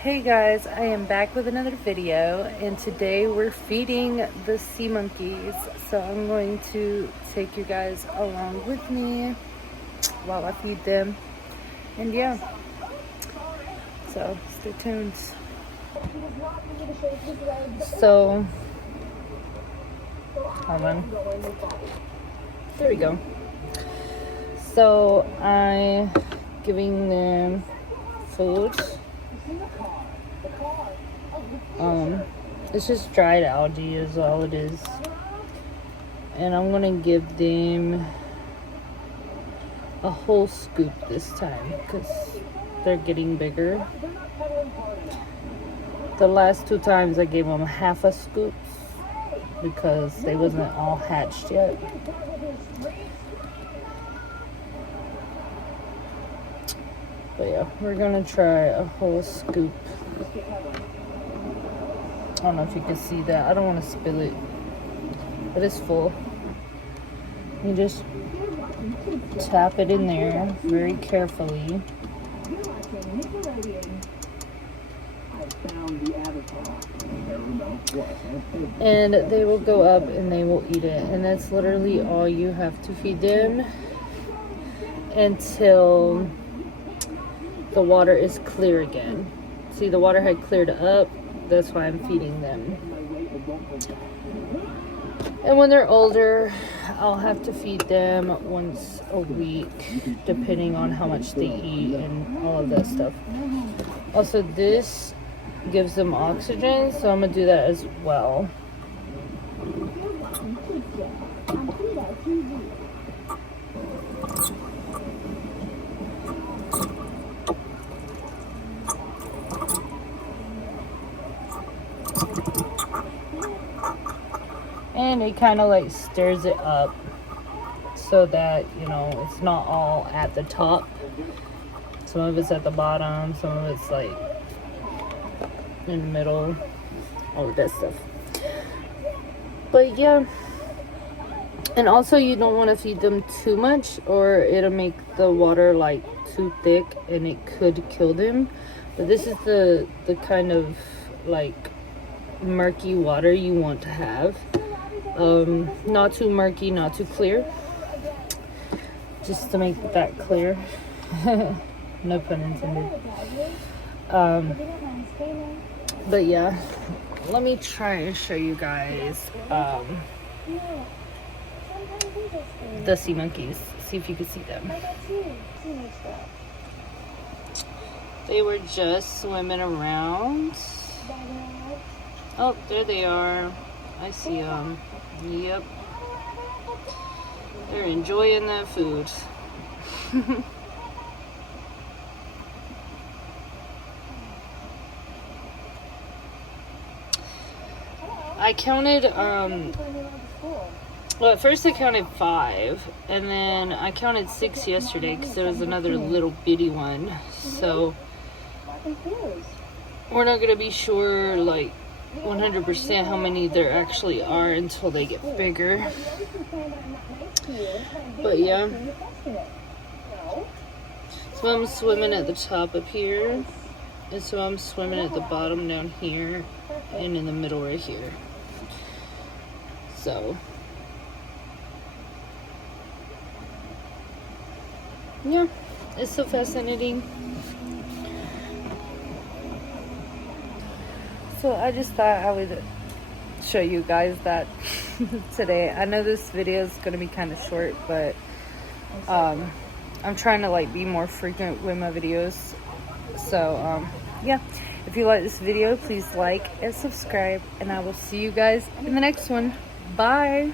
Hey guys, I am back with another video, and today we're feeding the sea monkeys. So I'm going to take you guys along with me while I feed them. And yeah, so stay tuned. So, hold on. There we go. So I'm giving them food. It's just dried algae is all it is. And I'm gonna give them a whole scoop this time because they're getting bigger. The last two times I gave them half a scoop because they wasn't all hatched yet. But yeah, we're gonna try a whole scoop. I don't know if you can see that. I don't want to spill it, but it's full. You just tap it in there very carefully. And they will go up and they will eat it. And that's literally all you have to feed them until the water is clear again. See, the water had cleared up. That's why I'm feeding them. And when they're older, I'll have to feed them once a week, depending on how much they eat and all of that stuff. Also, this gives them oxygen, so I'm gonna do that as well. And it kind of like stirs it up so that, you know, it's not all at the top. Some of it's at the bottom, some of it's like in the middle, all of that stuff. But yeah, and also you don't want to feed them too much or it'll make the water like too thick and it could kill them. But this is the kind of like murky water you want to have. Not too murky, not too clear, just to make that clear. No pun intended. But yeah, let me try and show you guys the sea monkeys. See if you can see them. They were just swimming around. Oh, there they are. I see them. Yep. They're enjoying that food. I counted, well, at first I counted 5, and then I counted 6 yesterday because there was another little bitty one. So, we're not going to be sure, like, 100% how many there actually are until they get bigger. But yeah, so I'm swimming at the top up here, and so I'm swimming at the bottom down here, and in the middle right here. So yeah, it's so fascinating. So I just thought I would show you guys that today. I know this video is going to be kind of short, but I'm trying to like be more frequent with my videos. So yeah, if you like this video, please like and subscribe, and I will see you guys in the next one. Bye.